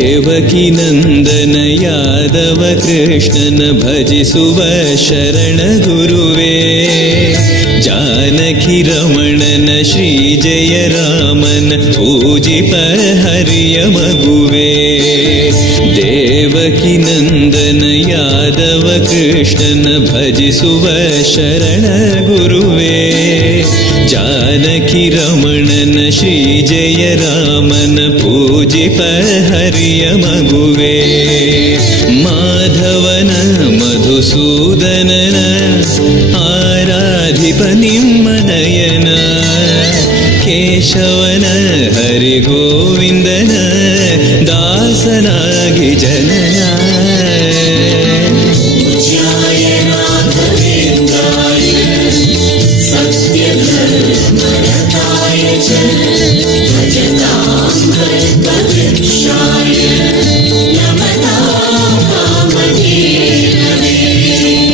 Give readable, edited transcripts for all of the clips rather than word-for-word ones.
ದೇವಕಿ ನಂದನ ಯಾದವ ಕೃಷ್ಣನ ಭಜಿಸುವ ಶರಣ ಗುರುವೇ, ಜಾನಕಿ ರಮಣನ ಶ್ರೀ ಜಯ ರಾಮನ ಪೂಜಿಪ ಹರಿಯ ಮಗುವೇ. ದೇವಕಿ ನಂದನ ಯಾದವ ಕೃಷ್ಣನ ಭಜಿಸುವ ಶರಣ ಗುರುವೇ, ಜಾನಕಿ ರಮಣನ ಶ್ರೀ ಜಯ ರಾಮನ ಪೂಜಿಪ ಹರಿಯ ಮಗುವೇ. ಮಾಧವನ ಮಧುಸೂದನನ ಆರಾಧಿಪ ನಿಮ್ಮ ನಯನ, ಕೇಶವನ ಹರಿ ಗೋವಿಂದನ ದಾಸನಾಗಿ ಜನನ.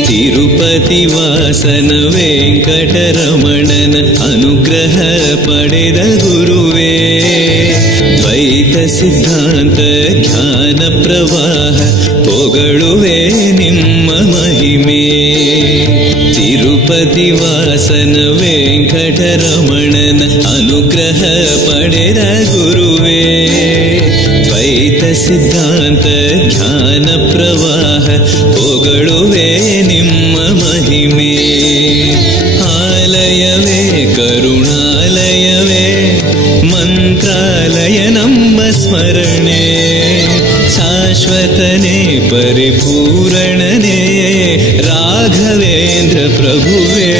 ತಿರುಪತಿ ವಾಸನ ವೆಂಕಟರಮಣನ ಅನುಗ್ರಹ ಪಡೆದ ಗುರುವೇ, ದ್ವೈತ ಸಿದ್ಧಾಂತ ಜ್ಞಾನ ಪ್ರವಾಹ ಪೊಗಳುವೆ ನಿಮ್ಮ ಮಹಿಮೆ. ತಿರುಪತಿ ವಾಸನ ವೆಂಕಟರಮಣನ ಅನುಗ್ರಹ ಪಡೆದ ಗುರುವೇ, ದ್ವೈತ ಸಿದ್ಧಾಂತ ಜ್ಞಾನ ಪ್ರವಾಹ ಪೊಗಳುವೆ ನಿಮ್ಮ ಮಹಿಮೆ. ಆಲಯವೇ ಕರುಣಾಲಯವೇ ಮಂತ್ರಾಲಯ ನಮ್ಮ ಸ್ಮರಣೆ, ಶಾಶ್ವತನೇ ಪರಿಪೂರಣನೇ ರಾಘವೇಂದ್ರ ಪ್ರಭುವೇ.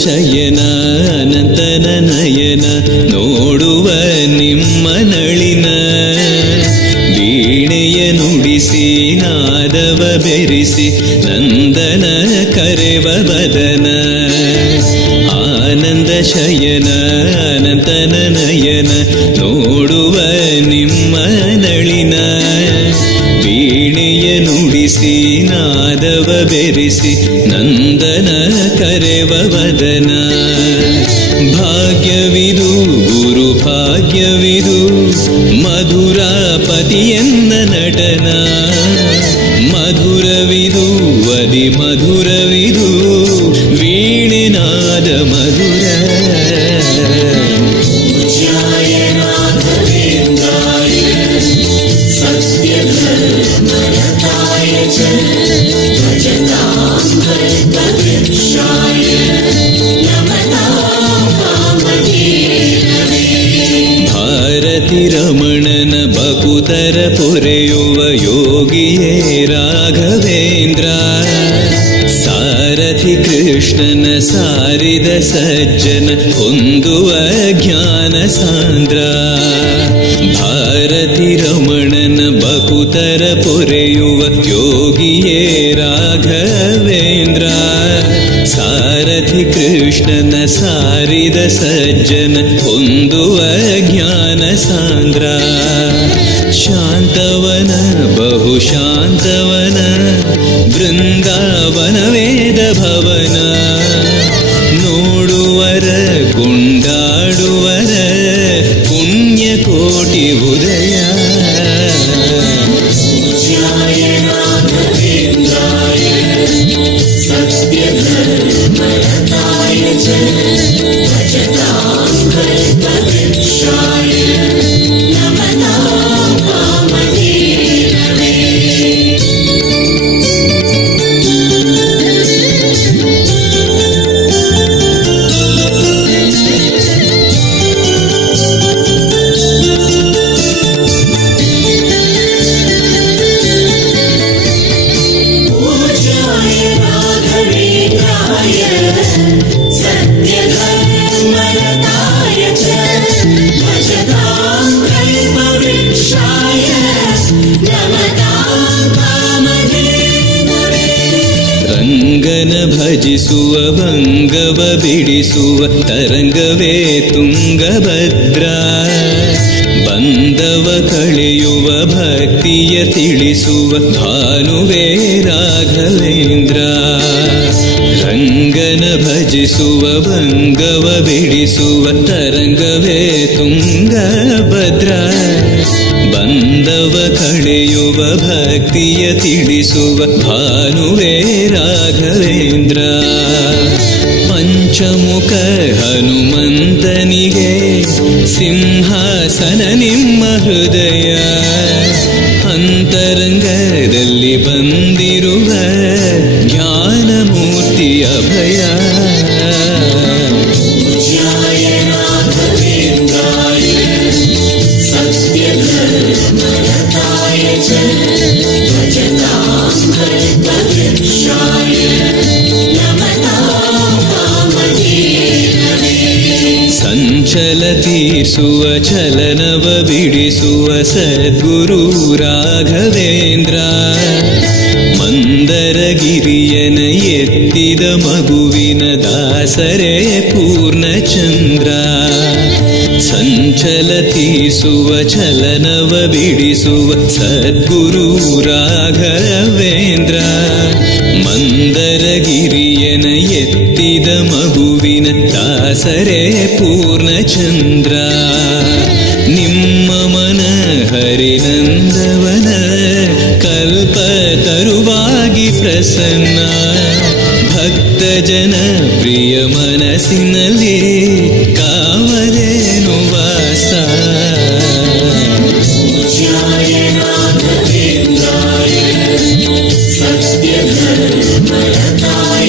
ಶಯನ ಅನಂತನ ನಯನ ನೋಡುವ ನಿಮ್ಮ ನಳಿನ, ವೀಣೆಯ ನುಡಿಸಿ ನಾದವ ಬೆರೆಸಿ ನಂದನ ಕರೆವ ಬದನ. ಆನಂದ ಶಯನ ಅನಂತನ ನಯನ ನೋಡುವ ನಿಮ್ಮ ನಳಿನ, ವೀಣೆಯ ನುಡಿಸಿ ನಾದವ ಬೆರೆಸಿ ನಂದನ ಕರೆವ ವದನ. ಭಾಗ್ಯವಿದು ಗುರು ಭಾಗ್ಯವಿದು ಮಧುರಾಪತಿಯನ್ನ ನಟನ, ಮಧುರವಿದು ಅದಿ ಮಧುರವಿದು ವೀಣೆನಾದ ಮಧುರ. ಭಾರತಿ ರಮಣನ ಬಕುತರ ಪೊರೆಯುವ ಯೋಗಿಯೇ ರಾಘವೇಂದ್ರ, ಸಾರಥಿ ಕೃಷ್ಣನ ಸಾರಿದ ಸಜ್ಜನ ಹೊಂದುವ ಜ್ಞಾನ ಸಾಂದ್ರ. ಭಾರತಿ ರಮಣನ ಬಕುತರ ಪೊರೆಯುವ ಯೋಗಿಯೇ ರಾಘವೇಂದ್ರ, ಸಾರಥಿ ಕೃಷ್ಣನ ಸಾರಿದ ಸಜ್ಜನ ಹೊಂದುವ ಜ್ಞಾನ ಸಾಂದ್ರ. ಶಾಂತವನ ಬಹು ಶಾಂತವನ ಬೃಂದಾವನ ವೇದ ಭವನ, ನೋಡುವರ ಕೊಂಡಾಡುವರ ಪುಣ್ಯ ಕೋಟಿ ಉದಯ. सत्यधर्मरताय च भजतां कल्पवृक्षाय नमतां कामधेनवे. ರಂಗನ ಭಜಿಸುವ ಭಂಗವ ಬಿಡಿಸುವ ತರಂಗವೇ ತುಂಗಭದ್ರಾ. ಬಂಧವ ಕಳೆಯುವ ಭಕ್ತಿಯ ತಿಳಿಸುವ ಭಾನುವೇ ರಾಘವೇಂದ್ರ. ರಂಗನ ಭಜಿಸುವ ಭಂಗವ ಬಿಡಿಸುವ ತರಂಗವೇ ತುಂಗಭದ್ರಾ. ಬಂಧವ ಕಳೆಯುವ ಭಕ್ತಿಯ ತಿಳಿಸುವ ಭಾನುವೇ ರಾಘವೇಂದ್ರ. ಪಂಚಮುಖ ಹನುಮಂತನಿಗೆ ಸಿಂಹಾಸನ ನಿಮ್ಮ ಹೃದಯ. ಅಂತರಂಗದಲ್ಲಿ ಬಂದಿರುವ ಜ್ಞಾನಮೂರ್ತಿ ಅಭಯ. पूज्याय राघवेन्द्राय सत्यधर्मरताय च भजतां कल्पवृक्षाय नमतां कामधेनवे. ಸಂಚಲ ತೀರಿಸುವ ಚಲನವ ಬಿಡಿಸುವ ಸದ್ಗುರು ರಾಘವೇಂದ್ರ. ಮಂದರಗಿರಿಯನ ಎತ್ತಿದ ಮಗುವಿನ ದಾಸರೇ ಪೂರ್ಣಚಂದ್ರ. ಸಂಚಲ ತೀರಿಸುವ ಚಲನವ ಬಿಡಿಸುವ ಸದ್ಗುರು ರಾಘವೇಂದ್ರ. ಮಂದರಗಿರಿಯನ ಎತ್ತಿದ ಮಗುವಿನ ದಾಸರೇ ಪೂರ್ಣಚಂದ್ರ. ನಿಮ್ಮ ಮನ ಹರಿನಂದವನ ಕಲ್ಪ ತರುವಾಗಿ ಪ್ರಸನ್ನ. ಭಕ್ತ ಜನ ಪ್ರಿಯ ಮನಸ್ಸಿನಲ್ಲಿ ಕಾವಲೇನು ವಾಸ. पूज्याय राघवेन्द्राय सत्यधर्मरताय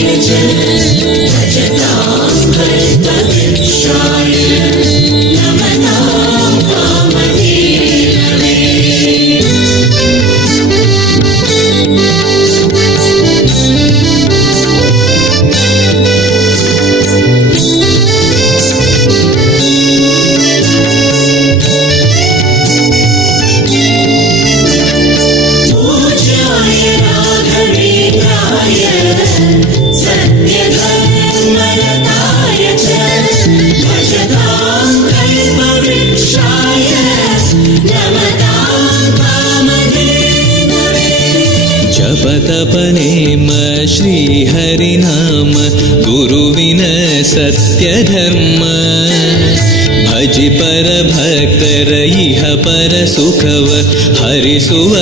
च भजतां कल्पवृक्षाय नमतां कामधेनवे. पूज्याय राघवेन्द्राय सत्यधर्मरताय च भजतां कल्पवृक्षाय नमतां कामधेनवे. ಜಪತಪ ನೇಮ ಶ್ರೀಹರಿನಾಮ ಗುರುವಿನ ಸತ್ಯ ಧರ್ಮ. ಭಜಿ ಪರ ಭಕ್ತರ ಇಹ ಪರ ಸುಖವ ಹರಿಸುವ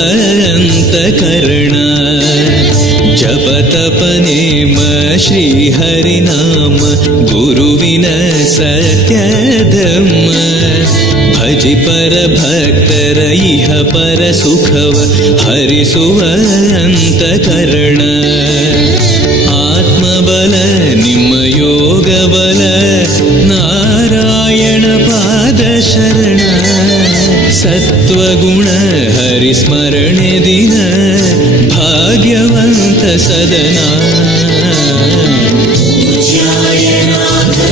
ಅಂತಕರಣ. ಜಪತಪ ನೇಮ ಶ್ರೀಹರಿನಾಮ ಗುರುವಿನ ಸತ್ಯ ಧರ್ಮ. ಭಜಿ ಪರ ಭಕ್ತರ ಇಹ ಪರ ಸುಖವ ಹರಿಸುವ ಅಂತಕರಣ. ಆತ್ಮಬಲ ನಿಮ್ಮ ಯೋಗ ಬಲ ನಾರಾಯಣ ಪಾದ ಶರಣ. ಸತ್ವಗುಣ ಹರಿಸ್ಮರಣೆ ದಿನ ಭಾಗ್ಯವಂತ ಸದನ. पूज्याय राघवेन्द्राय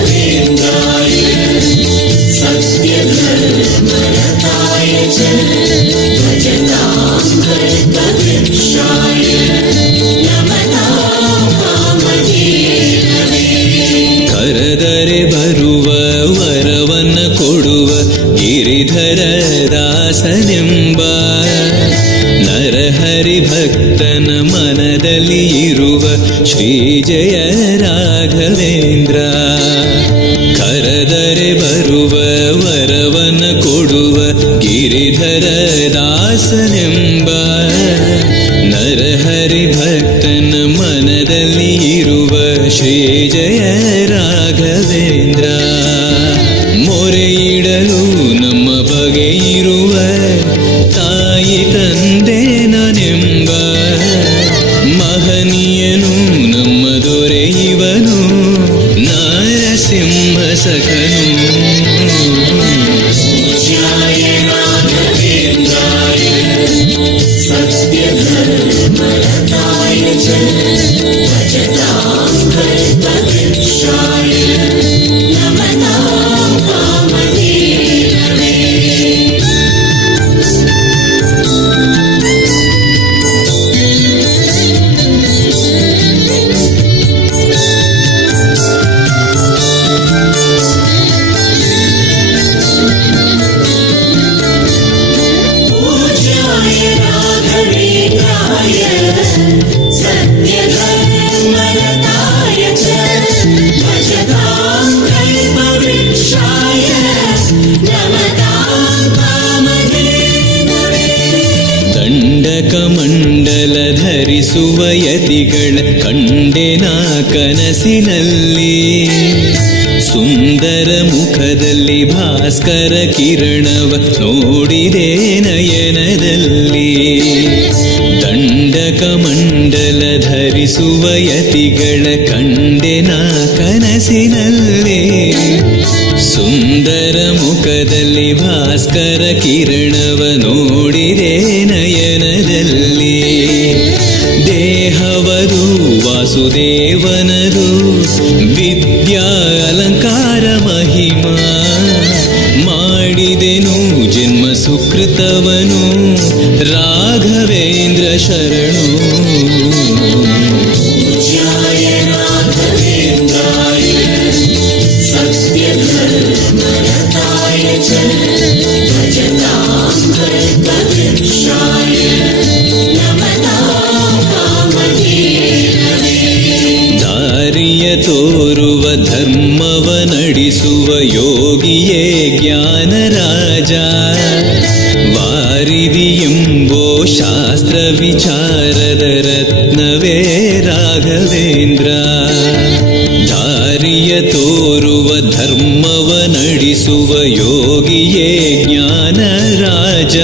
सत्यधर्मरताय च भजतां कल्पवृक्षाय नमतां कामधेनवे. ಕರೆದರೆ ಬರುವ ವರವನ್ನ ಕೊಡುವ ಗಿರಿಧರ ದಾಸನೆಂಬ. ನರಹರಿ ಭಕ್ತನ ಮನದಲ್ಲಿ ಇರುವ ಶ್ರೀ ಜಯ ರಾಘವೇಂದ್ರ. ಕರೆದರೆ ಬರುವ ವರವನ್ನ ಕೊಡುವ ಗಿರಿಧರ ದಾಸನೆಂಬ. ನರಹರಿ ಭಕ್ತನ ಮನದಲ್ಲಿ ಇರುವ ಶ್ರೀ ಜಯ ರಾಘವೇಂದ್ರ. ಮೊರೆಯಿಡಲು ನಮ್ಮ ಬಗೆ ಇರುವ ತಾಯಿ ತಂದೆ ನಾನೆಂಬ. ಮಹನೀಯನು ನಮ್ಮ ದೊರೆ ಇವನು ನರಸಿಂಹ ಸಖನು. पूज्याय राघवेन्द्राय सत्यधर्मरताय च भजतां कल्पवृक्षाय वृक्षाय नमतां कामधेनवे। पूज्याय राघवेन्द्राय सत्यधर्मरताय च भजतां कल्पवृक्षाय नमतां कामधेनवे। ದಂಡಕಮಂಡಲ ಧರಿಸುವ ಯತಿಗಳ ಕಂಡೆನ ಕನಸಿನಲ್ಲಿ, ಸುಂದರ ಮುಖದಲ್ಲಿ ಭಾಸ್ಕರ ಕಿರಣವ ನೋಡಿದೆ ನಯನದಲ್ಲಿ. ದಂಡಕಮಂಡಲ ಧರಿಸುವ ಯತಿಗಳ ಕಂಡೆನ ಕನಸಿನಲ್ಲಿ, ಸುಂದರ ಮುಖದಲ್ಲಿ ಭಾಸ್ಕರ ಕಿರಣವ ನೋಡಿದೆ ನಯನದಲ್ಲಿ. ದೇಹವದು ವಾಸುದೇವನದು ವಿದ್ಯಾ ಅಲಂಕಾರ ಮಹಿಮಾ, ಮಾಡಿದೆನು ಜನ್ಮ ಸುಕೃತವನು ರಾಘವೇಂದ್ರ ಶರಣು. पूज्याय राघवेन्द्राय सत्यधर्मरताय च भजतां कल्पवृक्षाय नमतां कामधेनवे। ದಾರಿಯ ತೋರುವ ಧರ್ಮವ ನಡೆಸುವ ಯೋಗಿಯೇ ಜ್ಞಾನರಾಜ, ವಾರಿದಿ ಎಂಬೋ ಶಾಸ್ತ್ರ ವಿಚಾರದ ರತ್ನವೇ ರಾಘವೇಂದ್ರ. ದಾರಿಯ ತೋರುವ ಧರ್ಮವ ನಡೆಸುವ ಯೋಗಿಯೇ ಜ್ಞಾನರಾಜ,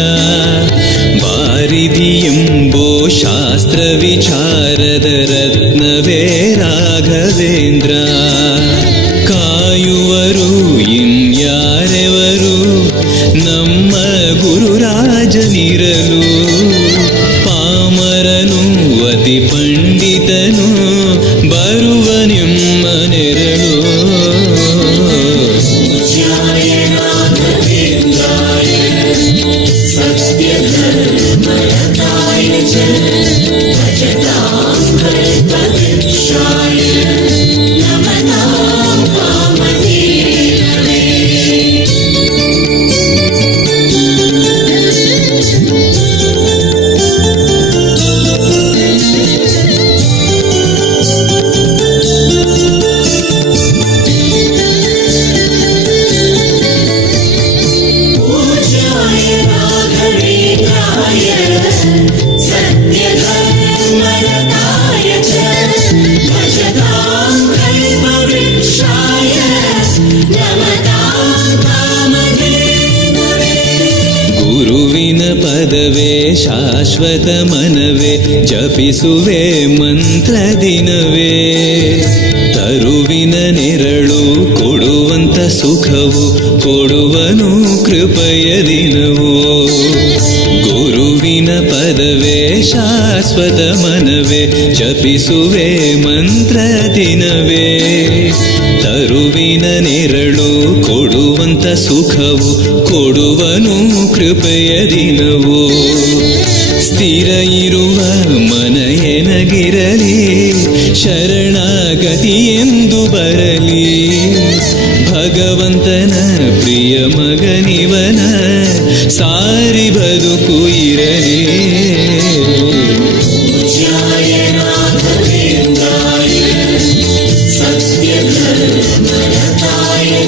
ವಾರಿದಿ ಎಂಬೋ ಶಾಸ್ತ್ರ ವಿಚಾರದ ರತ್ನವೇ ರಾಘವೇಂದ್ರ. ಕಾಯುವರು ಇನ್ಯಾರೆವರು ನಮ್ಮ ಗುರುರಾಜನಿರಲು, ಪಾಮರನು ಅತಿ ಪಂಡಿತನು ಬರುವನೆಮ್ಮ ನೆರಳು. पूज्याय राघवेन्द्राय सत्यधर्मरताय च भजतां कल्पवृक्षाय नमतां कामधेनवे। पूज्याय राघवेन्द्राय सत्यधर्मरताय च भजतां कल्पवृक्षाय नमतां कामधेनवे। ಗುರುವಿನ ಪದವೇ ಶಾಶ್ವತ ಮನವೇ, ಜಪಿಸುವೆ ಮಂತ್ರ ದಿನವೇ. ತರುವಿನ ನೆರಳು ಕೊಡುವಂತ ಸುಖವು ಕೊಡುವನು ಕೃಪೆಯ ದಿನವು. ಗುರುವಿನ ಪದವೇ ಶಾಶ್ವತ ಮನವೇ, ಜಪಿಸುವೆ ಮಂತ್ರ ದಿನವೇ. ತರುವಿನ ನೆರಳು ಕೊಡುವಂತ ಸುಖವು ಕೊಡುವನು ಕೃಪೆಯ ದಿನವು. ಸ್ಥಿರ ಇರುವ ಮನ ಎನಗಿರಲಿ, ಶರಣಾಗತಿ ಎಂದು ಬರಲಿ. ಭಗವಂತನ ಪ್ರಿಯ ಮಗನಿವನ ಸಾರಿ ಬದುಕು ಇರಲಿ. पूज्याय राघवेन्द्राय सत्यधर्मरताय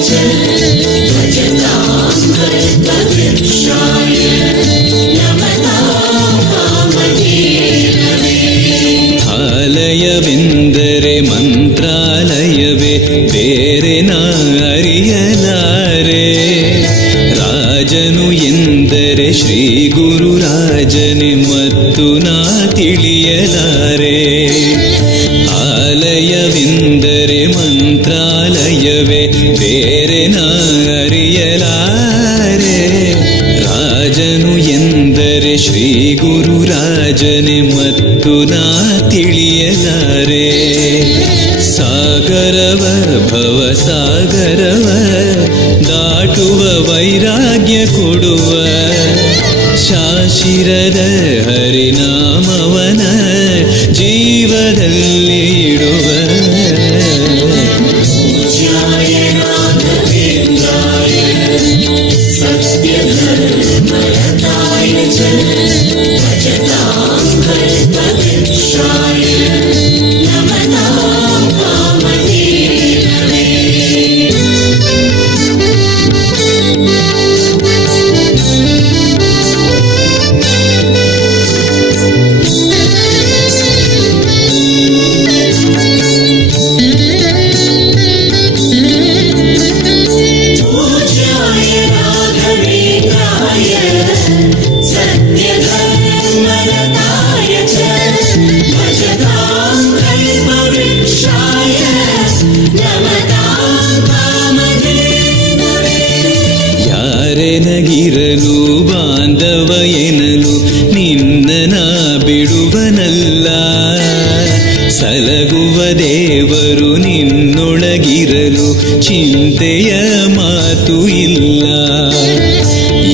च भजतां कल्पवृक्षाय नमतां कामधेनवे। ಆಲಯವೆಂದರೆ ಮಂತ್ರಾಲಯವೇ, ಬೇರೆ ನಾ ಅರಿಯಲಾರೆ. ರಾಜನು ಎಂದರೆ ಶ್ರೀ ಗುರುರಾಜನೇ ಮತ್ತು ನಾ ತಿಳಿಯಲಾರೆ. ಆಲಯವೆಂದರೆ ಮಂತ್ರಾಲಯವೇ, ಬೇರೆ ನಾ ಅರಿಯಲಾರೆ. ರಾಜನು ಎಂದರೆ ಶ್ರೀ ಗುರುರಾಜನೇ ಮತ್ತು ನಾ ತಿಳಿಯಲಾರೆ. ಸಾಗರವ ಭವಸಾಗರವ ದಾಟುವ ವೈರಾಗ್ಯ ಕೊಡುವ ಶಾಶಿರದ ಹರಿನಾಮವನ ಜೀವದಲ್ಲಿ ಇಡುವ पूज्याय राघवेन्द्राय सत्यधर्मरताय च भजतां कल्पवृक्षाय नमतां कामधेनवे पूज्याय राघवेन्द्राय सत्यधर्मरताय च भजतां कल्पवृक्षाय नमतां कामधेनवे ಯಾರೆನಗಿರಲು ಬಾಂಧವ ಎನಲು ನಿನ್ನ ಬಿಡುವನಲ್ಲ ಸಲಗುವ ದೇವರು ನಿನ್ನೊಳಗಿರಲು ಚಿಂತೆಯ ಮಾತು ಇಲ್ಲ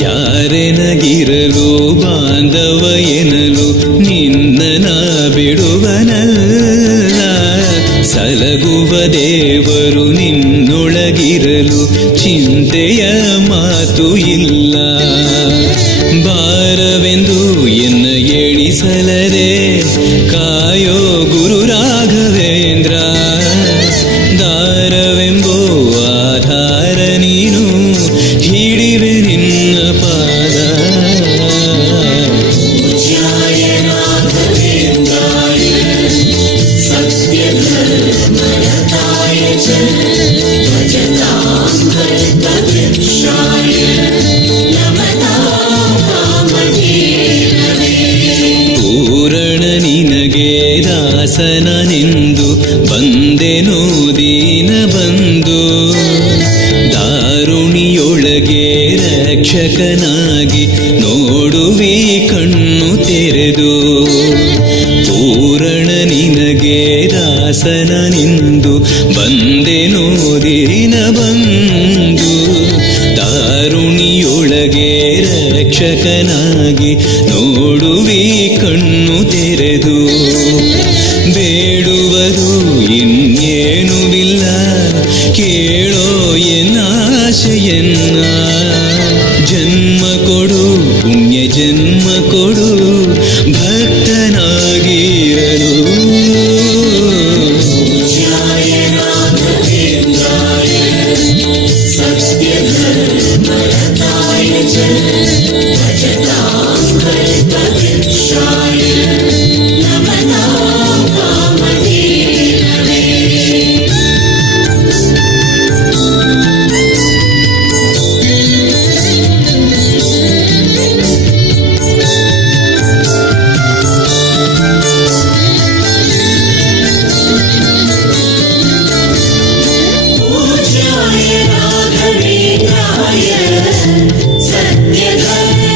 ಯಾರೆನಗಿರಲು ಬಾಂಧವ ಎನಲು ನಿನ್ನ ಬಿಡುವನಲ್ಲ ಸಲಗುವ ದೇವರು ನಿನ್ನೊಳಗಿರಲು ಚಿಂತೆಯ ಮಾತು ಇಲ್ಲ ಭಾರವೆಂದು ಎನ್ನ ಎಣಿಸಲದೆ ಕಾಯೋ ಗುರು ರಾಘವೇಂದ್ರ ದಾರವೆಂಬೋ ಆಧಾರ ನೀನು ಹಿಡಿವೆ ನಿನ್ನ ಪಾದ पूज्याय राघवेन्द्राय सत्यधर्मरताय च भजतां कल्पवृक्षाय नमतां कामधेनवे ಪೂರಣ ನಿನಗೆ ದಾಸನನೆಂದು ಬಂದೆನು ದೀನ ಬಂದು ದಾರುಣಿಯೊಳಗೆ ರಕ್ಷಕನಾಗಿ ನೋಡುವಿ ಕಣ್ಣು ತೆರೆದು ಪೂರಣ ನಿನಗೆ ದಾಸನನೆಂದು ಬಂದೆನು ದೀನ ಬಂದು ದಾರುಣಿಯೊಳಗೆ ರಕ್ಷಕನಾಗಿ ನೋಡುವಿ ಕಣ್ಣು ತೆರೆದು ಬೇಡುವುದು ಇನ್ನೇನುವಿಲ್ಲ ಕೇಳೋ ಎನ್ನಾಶೆಯನ್ನ ಜನ್ಮ ಕೊಡು ಪುಣ್ಯ ಜನ್ಮ ಕೊಡು ಭಕ್ತನಾಗಿರಲು पूज्याय राघवेन्द्राय सत्यधर्मरताय च भजतां कल्पवृक्षाय नमतां कामधेनवे पूज्याय राघवेन्द्राय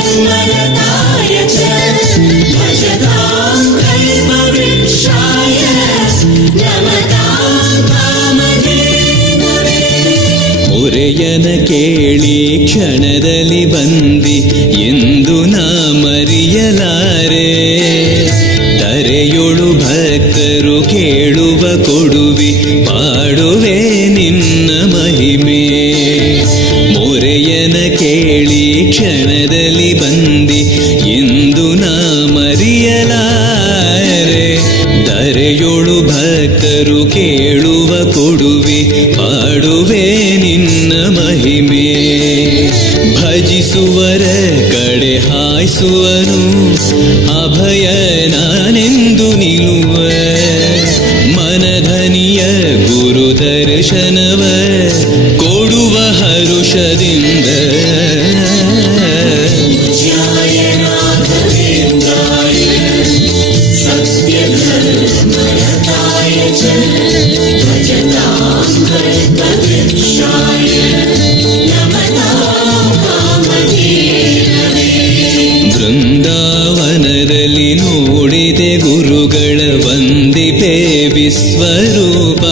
सत्यधर्मरताय च भजतां कल्पवृक्षाय नमतां कामधेनवे ಮೊರೆಯನ ಕೇಳಿ ಕ್ಷಣದಲ್ಲಿ ಬಂದಿ ಎಂದು ನಾ ಮರೆಯಲಾರೆ ಧರೆಯೊಳು ಭಕ್ತರು ಕೇಳುವ ಕೊಡುವಿ ಪಾಡುವೆ ನಿನ್ನ ಮಹಿಮೆ ಮೊರೆಯನ ಕೇಳಿ ಕ್ಷಣದಲ್ಲಿ ಬಂದಿ ಎಂದು ನಾ ಮರೆಯಲಾರೆ ಧರೆಯೊಳು ಭಕ್ತರು ಕೇಳುವ ಕೊಡುವಿ ಪಾಡುವೆ ನಿನ್ನ ಮಹಿಮೆ ಭಜಿಸುವರ ಕಡೆ ಹಾಯಿಸುವನು ಅಭಯ ನಾನೆಂದು ನಿಲ್ಲುವ ಮನಧನಿಯ ಗುರು ದರ್ಶನವ ಕೊಡುವ ಹರುಷದಿಂದ पूज्याय राघवेन्द्राय सत्यधर्मरताय च भजतां कल्पवृक्षाय नमतां कामधेनवे ಬೃಂದಾವನದಲ್ಲಿ ನೋಡಿದೆ ಗುರುಗಳ ವಂದಿಪೆ ವಿಶ್ವರೂಪ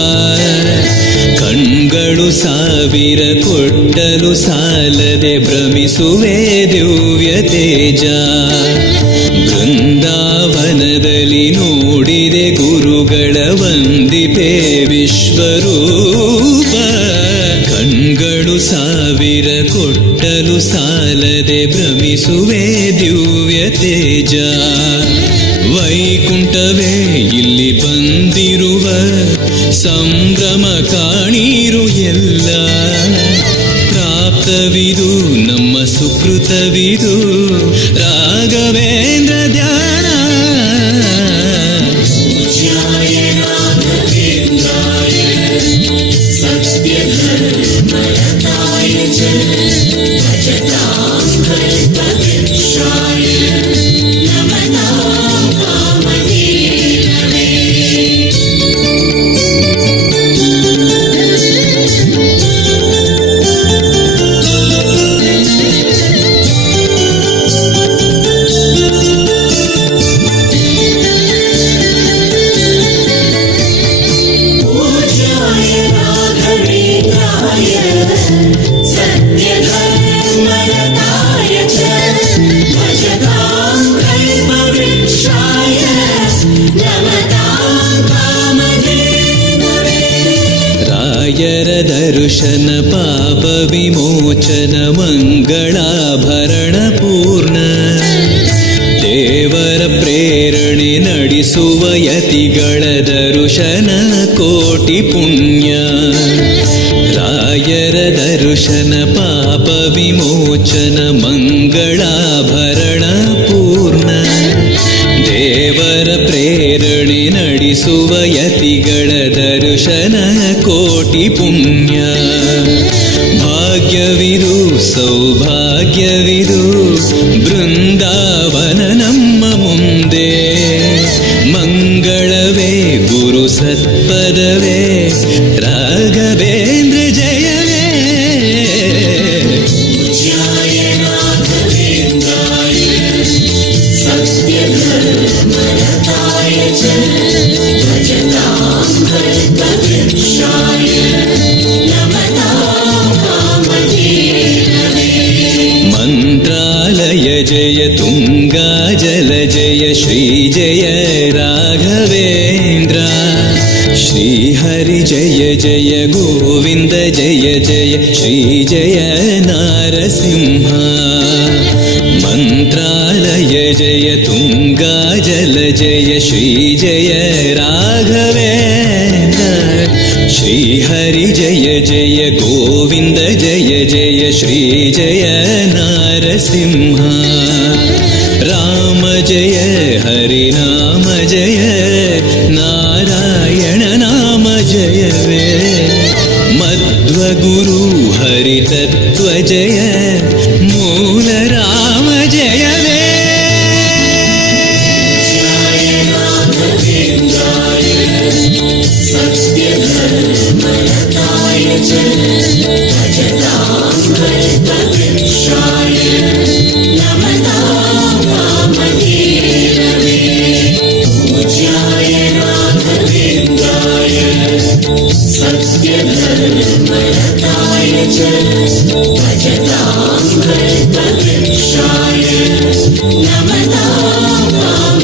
ಕಂಗಳು ಸಾವಿರ ಕೊಟ್ಟಲು ಸಾಲದೆ ಭ್ರಮಿಸುವೆ ದಿವ್ಯ ತೇಜ. ಬೃಂದಾವನದಲ್ಲಿ ನೋಡಿದೆ ಗುರುಗಳ ವಂದಿಪೆ ವಿಶ್ವರೂಪ. ಕಣ್ಗಳು ಸಾವಿರ ಕೊಟ್ಟಲು ಸಾಲದೆ ಭ್ರಮಿಸುವೆ ದಿವ್ಯ ತೇಜ. ವೈಕುಂಠವೇ ಇಲ್ಲಿ ಬಂದಿರುವ ಸಂಭ್ರಮ ಕಾಣೀರು ಎಲ್ಲ. ಪ್ರಾಪ್ತವಿದು ನಮ್ಮ ಸುಕೃತವಿದು ರಾಘವೇಂದ್ರ ಧ್ಯಾನ. पूज्याय राघवेन्द्राय सत्यधर्मरताय च भजतां कल्पवृक्षाय नमतां कामधेनवे. पूज्याय राघवेन्द्राय सत्यधर्मरताय च भजतां कल्पवृक्षाय नमतां कामधेनवे. ರಾಯರ ದರ್ಶನ ಪಾಪ ವಿಮೋಚನ ಮಂಗಳಾಭರಣ ಪೂರ್ಣ. ದೇವರ ಪ್ರೇರಣೆ ನಡೆಸುವ ಯತಿಗಳ ದರ್ಶನ ಕೋಟಿ ಪುಣ್ಯ. ರಾಯರ ದರ್ಶನ ಪಾಪ ವಿಮೋಚನ ಮಂಗಳಾಭರಣ ಪೂರ್ಣ. ದೇವರ ಪ್ರೇರಣೆ ನಡೆಸುವ ಯತಿಗಳ ದರ್ಶನ ಕೋಟಿ ಪುಣ್ಯ. ಭಾಗ್ಯವಿದು ಸೌಭಾಗ್ಯವಿದು ಬೃಂದಾವನ ನಮ್ಮ ಮುಂದೆ. ಮಂಗಳವೇ ಗುರು ಸತ್ಪದವೇ ರಾಘವೇಂದ್ರ ಜಯವೇ. पूज्याय राघवेन्द्राय सत्यधर्मरताय च भजतां कल्पवृक्षाय नमतां कामधेनवे. ಮಂತ್ರಾಲಯ ಜಯ ತುಂಗಾ ಜಲ ಜಯ ಶ್ರೀ ಜಯ ರಾಘವೇಂದ್ರ. ಶ್ರೀಹರಿ ಜಯ ಜಯ ಗೋವಿಂದ ಜಯ ಜಯ ಶ್ರೀ ಜಯ ನಾರಸಿಂಹ. ಮಂತ್ರಾಲಯ ಜಯ ತುಂಗಾ ಜಲ ಜಯ ಶ್ರೀ ಜಯ ರಾಘವೇಂದ್ರ. ಶ್ರೀಹರಿ ಜಯ ಜಯ ಗೋವಿಂದ ಜಯ ಜಯ ಶ್ರೀ ಜಯ ನಾರಸಿಂಹ. ರಾಮ ಜಯ ಹರಿ ನಾಮ ಜಯ ನಾರಾಯಣ ನಾಮ ಜಯವೇ. ಮಧ್ವ ಗುರು ಹರಿ ತತ್ವ ಜಯ ಮೂಲ ರಾಮ ಜಯವೇ. राघवेन्द्राय सत्यधर्मरताय च भजतां कल्पवृक्षाय नमतां कामधेनवे. पूज्याय राघवेन्द्राय सत्यधर्मरताय च भजतां कल्पवृक्षाय नमतां कामधेनवे.